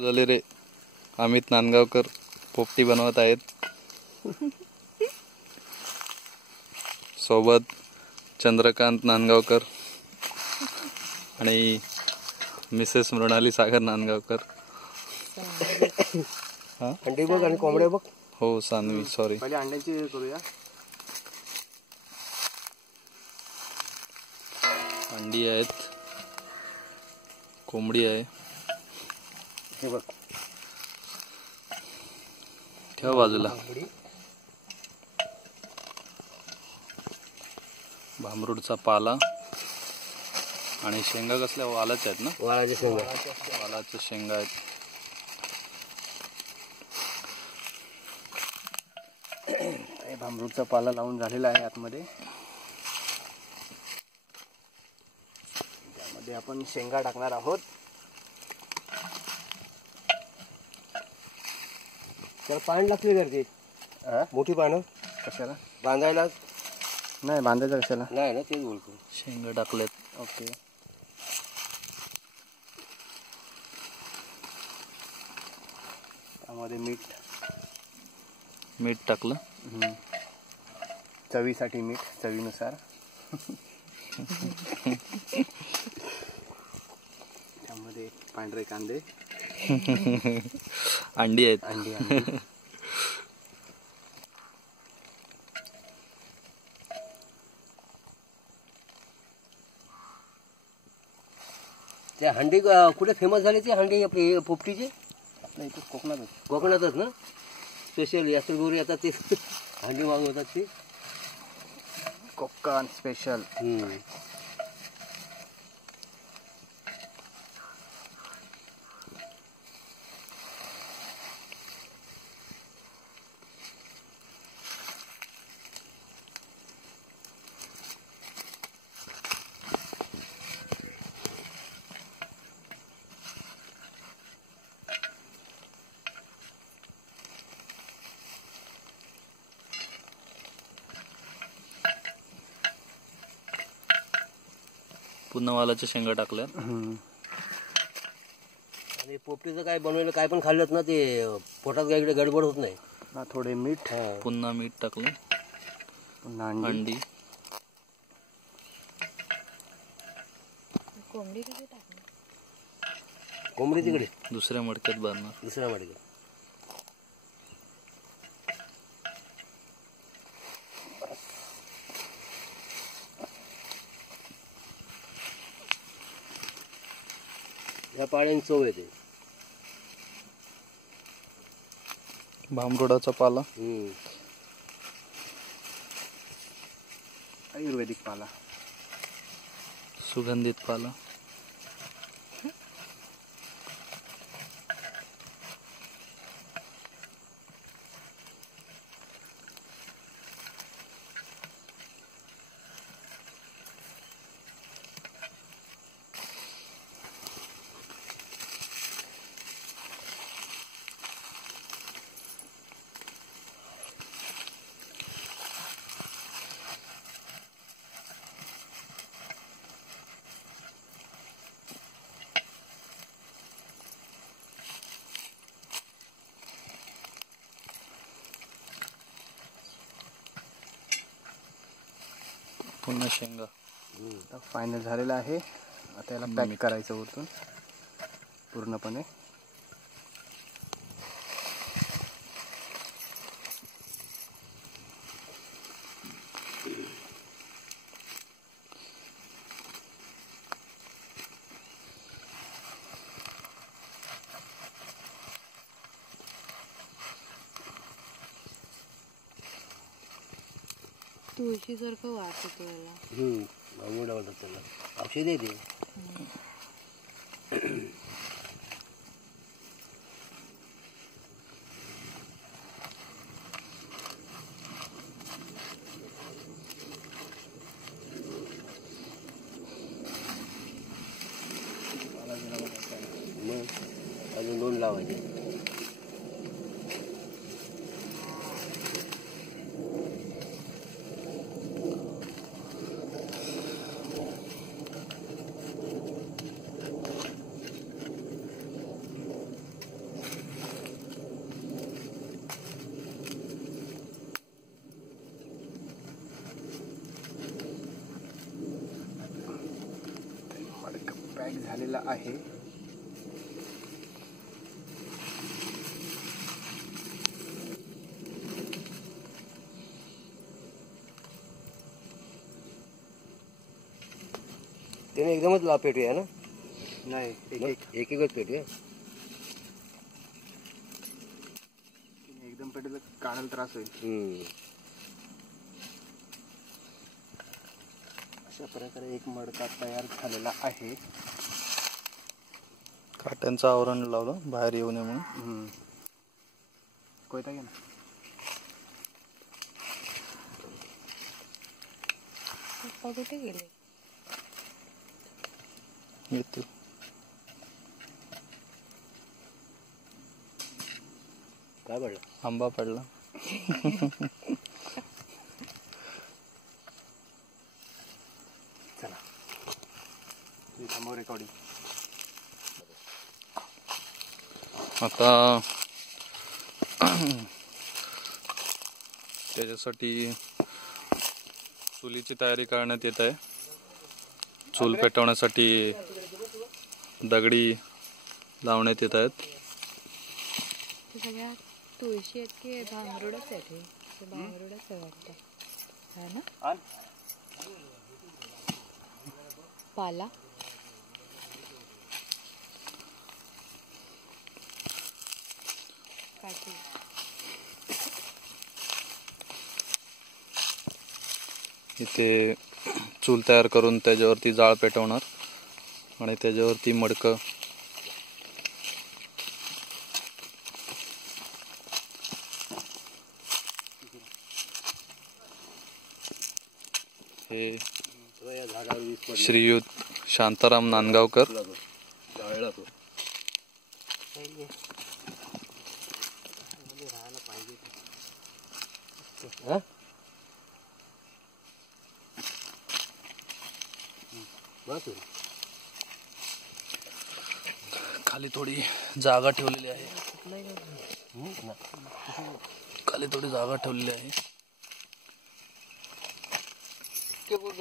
झाले रे. अमित नांदगावकर पोपटी बनवत आहेत. सोबत चंद्रकांत नांदगावकर आणि मिसेस मृणाली सागर नांदगावकर. अंडे बघ आणि कोंबड्या बघ. हो सानवी, सॉरी. पहिले अंड्याची करूया. अंडी आहेत, कोंबडी आहे. हे बघ, ठेवा बाजूला. भांबरूडचा पाला आणि शेंगा कसल्या वालाच्या आहेत ना? वालाच्या शेंगा. वालाच्या शेंगा आहेत. भांबरूडचा पाला लावून झालेला आहे आतमध्ये. त्यामध्ये आपण शेंगा टाकणार आहोत. त्याला पाणी लागते करते. मोठी पानं कशाला बांधायला? नाही बांधायचं कशाला नाही ना, तेच बोलतो. शेंगा टाकलेत. ओके. त्यामध्ये मीठ टाकलं. चवीसाठी मीठ, चवीनुसार. त्यामध्ये पांढरे कांदे. अंडी आहेत. अंडी त्या हंडी कुठे फेमस झाली ती हंडी आपली पोपटीची? आपल्या इथे कोकणातच ना. स्पेशल यात्रेगोरी आता ते हंडी मागवतात ती. कोकण स्पेशल. पुन्हा वालाच्या शेंगा टाकल्या. आणि पोपटीचं काय बनवलं काय पण खाल्लं ना ते पोटात काय इकडे गडबड होत नाही. थोडे मीठ. पुन्हा मीठ टाकलं. पुन्हा अंडी. कोंबडी तिकडे दुसऱ्या मडक्यात बांधणार. दुसऱ्या मडक्यात. या पाण्याने चव येते. भांबरूडाचा पाला. आयुर्वेदिक पाला. सुगंधित पाला. पुन्हा शेंगा. फायनल झालेला आहे. आता याला पॅक करायचं वरतून पूर्णपणे. तुळशी सारखं वास येतो याला. त्याला औषध आहे ते. अजून 2 लावायचे. झालेला आहे. त्याने एकदमच लाभ पेटू आहे ना? नाही, एक एकच पेटू आहे. एकदम पेटलं काढायला त्रास होईल. अशा प्रकारे एक मडका तयार झालेला आहे. काट्यांचं आवरण लावलं बाहेर येऊ नये म्हणून. कोयता घे ना. पप्पा कुठे गेले? येतो. काय पडलं? आंबा पडला. चला थांबव रेकॉर्डिंग. आता त्याच्यासाठी चुलीची तयारी करण्यात येत आहे. चूल पेटवण्यासाठी दगडी लावण्यात येत आहेत. सगळ्या तुळशी आहेत की भांगरुडच आहेत? हे भांगरुडच आहे वाटतं, है ना? पाला काठी. इथे चूल तयार करून त्याच्यावरती जाळ पेटवणार आणि त्याच्यावरती मडकं हे श्रीयुत शांताराम नांदगावकर. खाली थोडी जागा ठेवलेली आहे. खाली थोडी जागा ठेवलेली आहे.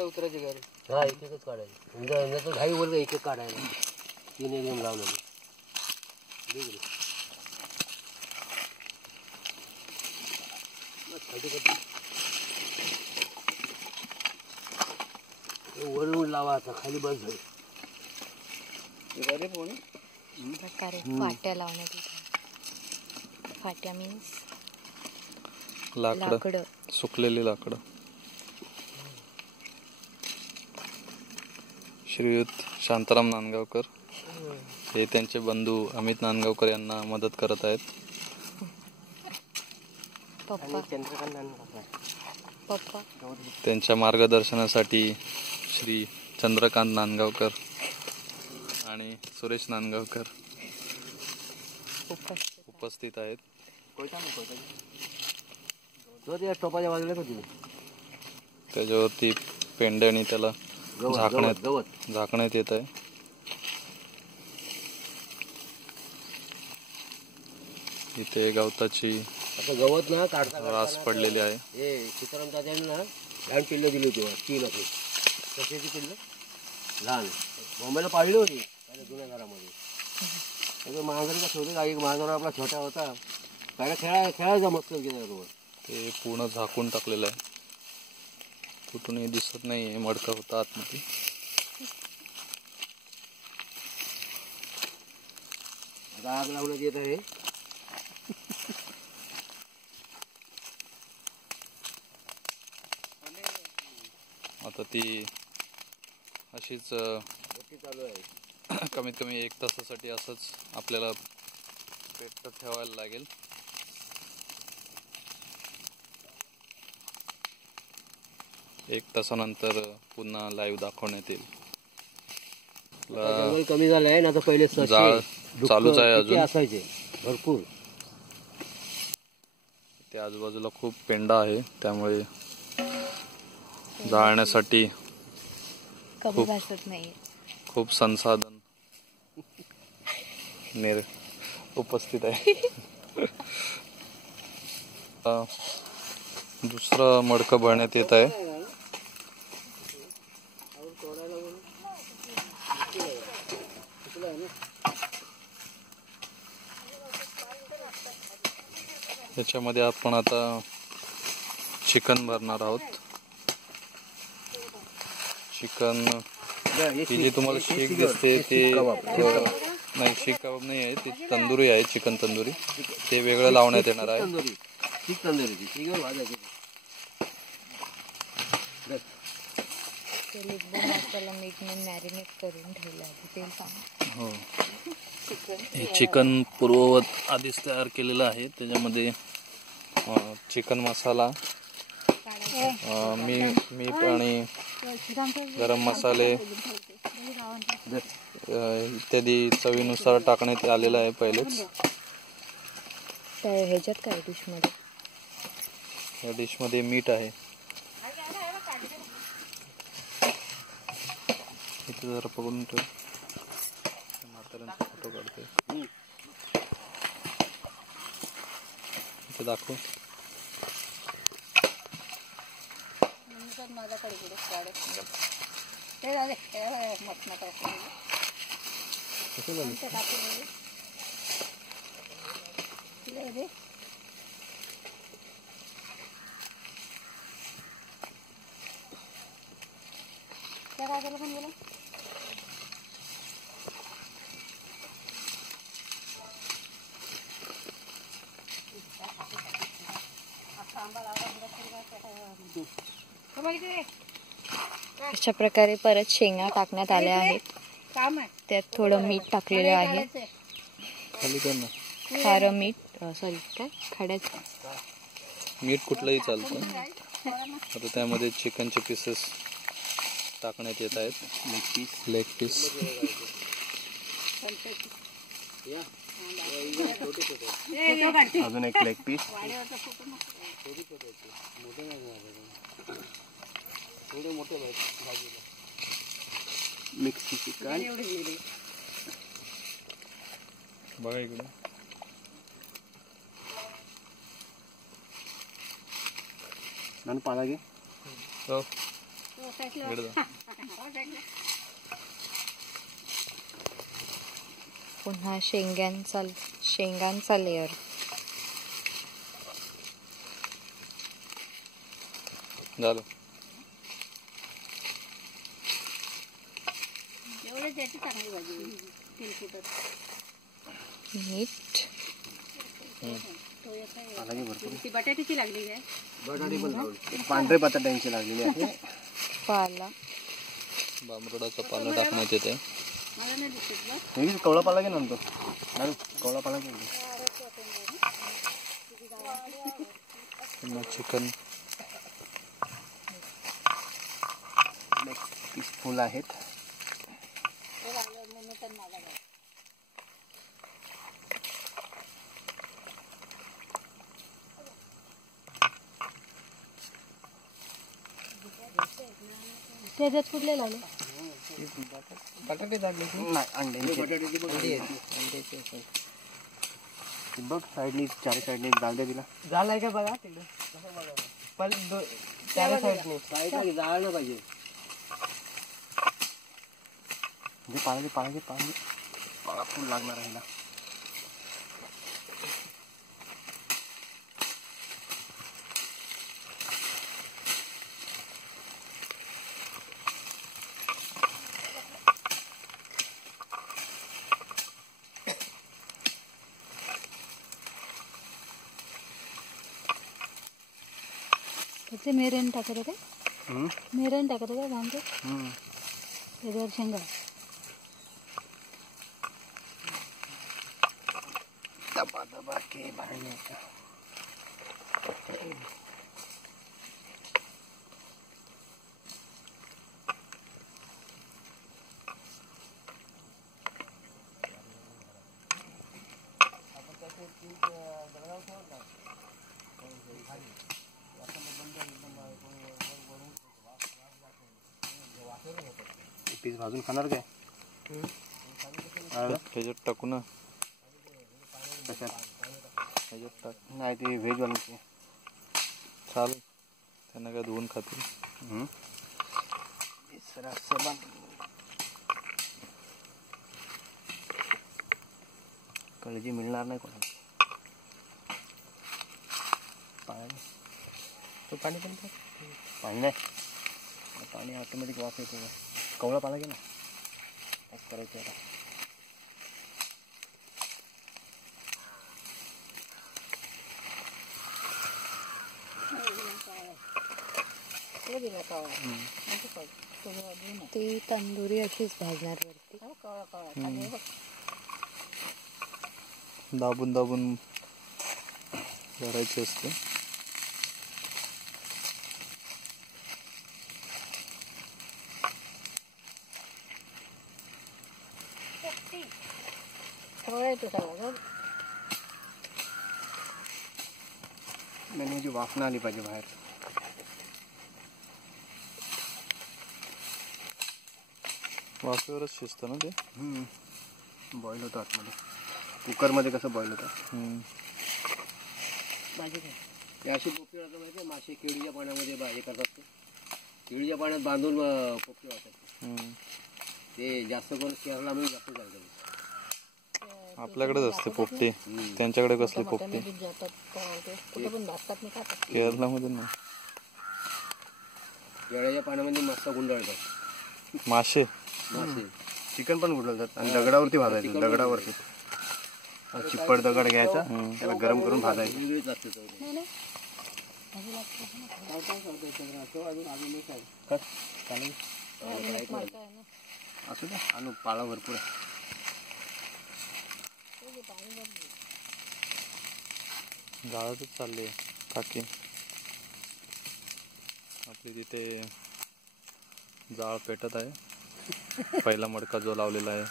उतरायची गाडी. हा, एक एकच काढायची. घाई वर एक एक काढायला. तीन एकदम लावलेली. वरून लावा आता, खाली बस झाली. प्रकारे फाट्या लावण्यात येतात. फाट्या मीन्स लाकडं, सुकलेली लाकडं. श्रीयुत शांताराम नांदगावकर हे त्यांचे बंधू अमित नांदगावकर यांना मदत करत आहेत. पप्पा त्यांच्या मार्गदर्शनासाठी श्री चंद्रकांत नांदगावकर आणि सुरेश नांदगावकर उपस्थित आहेत. टोपाच्या बाजूला त्याच्यावरती पेंड्याने त्याला झाकण्यात येत आहे. इथे गवताची गवत ना काढता रास पडलेली आहे. सीताराम दादांनी ना लहान पिल्लं दिली होती, 3 असे कशाची पिल्लं लहान मुंबईला पाळली होती पहिल्या जुन्या घरामध्ये. महाजन का शोधे गाडी महाजन आपला छोटा होता, पहिला खेळायचा मस्त गेला. ते पूर्ण झाकून टाकलेलं आहे. कुठूनही दिसत नाही. मडका होता आतमध्ये. आता आग लावण्यात येत आहे. आता ती अशीच चालू आहे. कमीत कमी 1 तासासाठी असंच आपल्याला पेटत ठेवायला लागेल. एक तासानंतर पुन्हा लाईव्ह दाखवण्यात येईल. जंगल कमी झालंय ना, तर पहिले जाळ चालूच आहे अजून. असायचे भरपूर. ते आजूबाजूला खूप पेंडा आहे, त्यामुळे जाळण्यासाठी कमी भासत नाही. खूप संसाधन उपस्थित आहे. दुसरं मडकं भरण्यात येत आहे. याच्यामध्ये आपण आता चिकन भरणार आहोत. चिकन ही जी तुम्हाला शीख दिसते ते नाही, शीख कबाब नाही आहे, ती तंदुरी आहे, चिकन तंदुरी. ते वेगळं लावण्यात येणार आहे. तंदुरी चिकन भाजायची. तेल एकदम मसाला मीठने मॅरिनेट करून ठेवलं आहे. तेल सांग. हो, हे चिकन पूर्ववत आधीच तयार केलेलं आहे. त्याच्यामध्ये चिकन मसाला, मीठ आणि गरम मसाले इत्यादी चवीनुसार टाकण्यात आलेलं आहे पहिलेच. त्या ह्याच्यात काय डिशमध्ये? या डिशमध्ये मीठ आहे. इथे जरा बघून ठेव, म्हाताऱ्यांचा फोटो काढते. इथे दाखव. अशा प्रकारे परत शेंगा टाकण्यात आल्या आहेत. त्यात थोडं मीठ टाकलेलं आहे. खाली कर ना. खारं मीठ, सॉरी काय खड्याचं मीठ कुठलंही चालतं. आता त्यामध्ये चिकनचे पीसेस टाकण्यात येत आहेत. Leg piece. अजून एक लेग पीस. Mix chicken. बघा इकडे. नंतर पाला घे. हो, इकडे जा. पुन्हा शेंगांचा लेअर. झालं. मीठ, बटाट्याची लागली काय? बटाटे पण लावले. पांढरे बटाट्यांची लागलेली आहे. पाला, बांबरडाचा पाला टाकण्यात येते. मला नाही दिसत बघ. हे कवळा पाला घे नंतर. कवळा पाला घे. पुन्हा चिकन. पीस फुल आहेत. त्याच्यात कुठले लावले? बटाटे टाकले नाही, अंड्याची. बघ साईडनी, चारी साईडनी डाल दे तिला. झालाय का बघा तिकडे. पण चार साईडने जाळलं पाहिजे. पाळाचे पाळा फुल लागणार आहे ना. त्याचे मेरेन टाकत होते. मेरेन टाकत होते भांगे. त्याच्यावर शेंगा. दबा के भरण्याचा. पीस भाजून खाणार काय? ह्याच्यात टाकू ना. कशात? ह्याच्यात टाक. नाही ते व्हेज वाले चालेल, त्यांना काय धुवून खातील. काळजी मिळणार नाही कोणाला. तो पाणी पण पाणी नाही, पाणी ऑटोमॅटिक वाफ येतो. कवळा पाला घे ना, काय करायचं आता. ती तंदुरी अशीच भाजणार वरती. दाबून दाबून करायची असते. नाही जी वाफ नाही आली पाहिजे बाहेर. वाफेवरच शिजतं ना ते. बॉईल होतं आतमध्ये. कुकरमध्ये कसं बॉईल होतं. ते अशी पोपटी वाटत माहिती, मासे केळीच्या पाण्यामध्ये हे करतात. ते केळीच्या पाण्यात बांधून पोपटी वाटतात. ते जास्त करून केरळामध्ये जास्त चालतं. आपल्याकडेच असते पोपटी, त्यांच्याकडे कसली पोपटी. केरळामध्ये ना केळ्याच्या पाण्यामध्ये मस्त गुंडाळतात मासे. मासे. चिकन पण गुंडळतात आणि दगडावरती भाजायचं. दगडावरती चिप्पड दगड घ्यायचा, त्याला गरम करून भाजायचं. वेगळीच लागते चव. असू द्या, आणू पाला भरपूर आहे. गाळातच चालली आहे काकी आपली. तिथे जाळ पेटत आहे. पहिला मडका जो लावलेला आहे.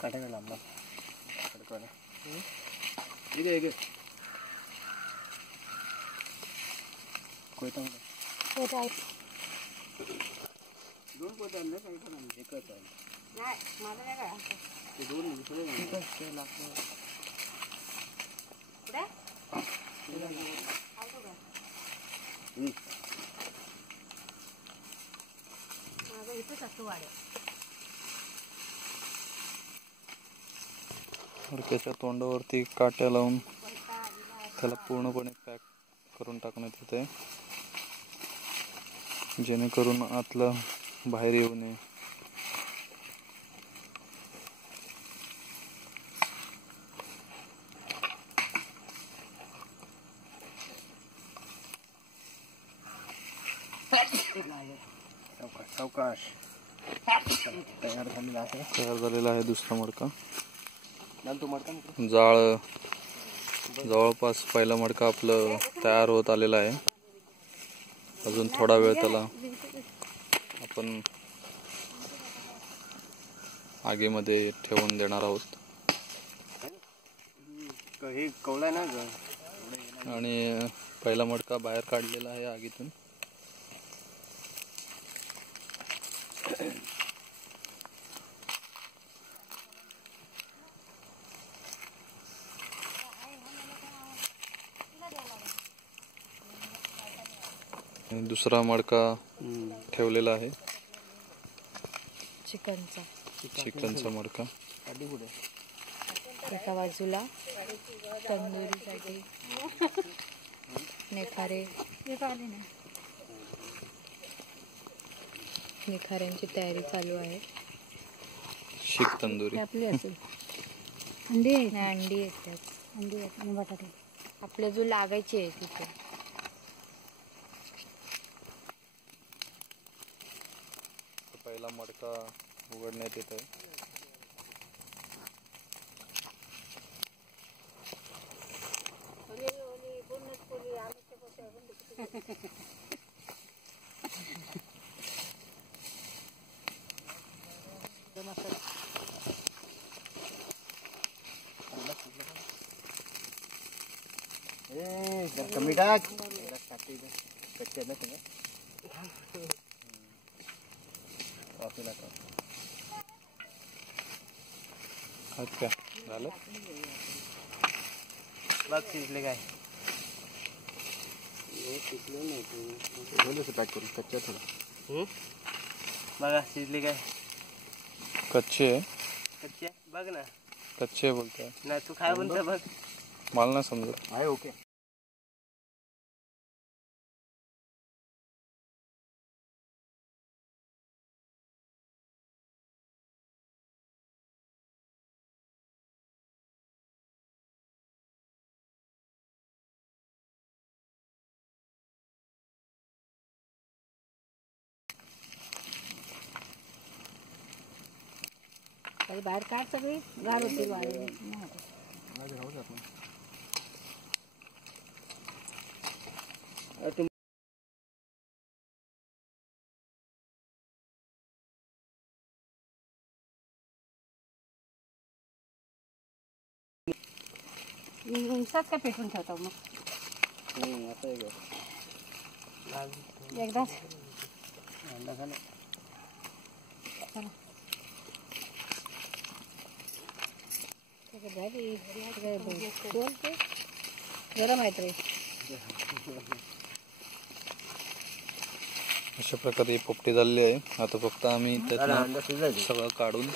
काट्याकडे लांबला कडकवाला. कोयता दोन पोते आणले काही पण आणले. एकच आहे. ते दोन मडक्याच्या तोंडावरती काट्या लावून त्याला पूर्णपणे पॅक करून टाकण्यात येते, जेणेकरून आतलं बाहेर येऊ नये. सावकाश. तयार झालेला आहे. तयार झालेला आहे दुसरा मडका. तो मडका जाळ जवळपास पहिला मडका आपलं तयार होत आलेला आहे. अजून थोडा वेळ त्याला आपण आगीमध्ये ठेवून देणार आहोत. हे कवला ना ग. आणि पहिला मडका बाहेर काढलेला आहे आगीतून. दुसरा मडका ठेवलेला आहे, चिकनचा मडका. एका बाजूला तंदुरीसाठी निखाऱ्यांची तयारी चालू आहे. शीख तंदुरी. आपली असेल अंडी अंडी येतात. अंडी आणि बटाटे. आपल्या जो लागायची आहे तिथे. पहिला मडका उघडण्यात येत आहे. कमी टाक. कच्चे ना सगळं. अच्छा झालं. बघ शिजले काय. पॅक करून कच्च्या थोडं बघा शिजली काय कच्चे आहे कच्ची आहे बघ ना कच्चे बोलताय नाही तू काय म्हणतो बघ मला नाही समजत आहे ओके बाहेर काढ सगळी गार होती वाळली इंसात का पेटून ठेवतो मग एकदाच गरम आहेत रे अशा प्रकारे ही पोपटी झालेली आहे आता फक्त आम्ही त्यातनं सगळं काढून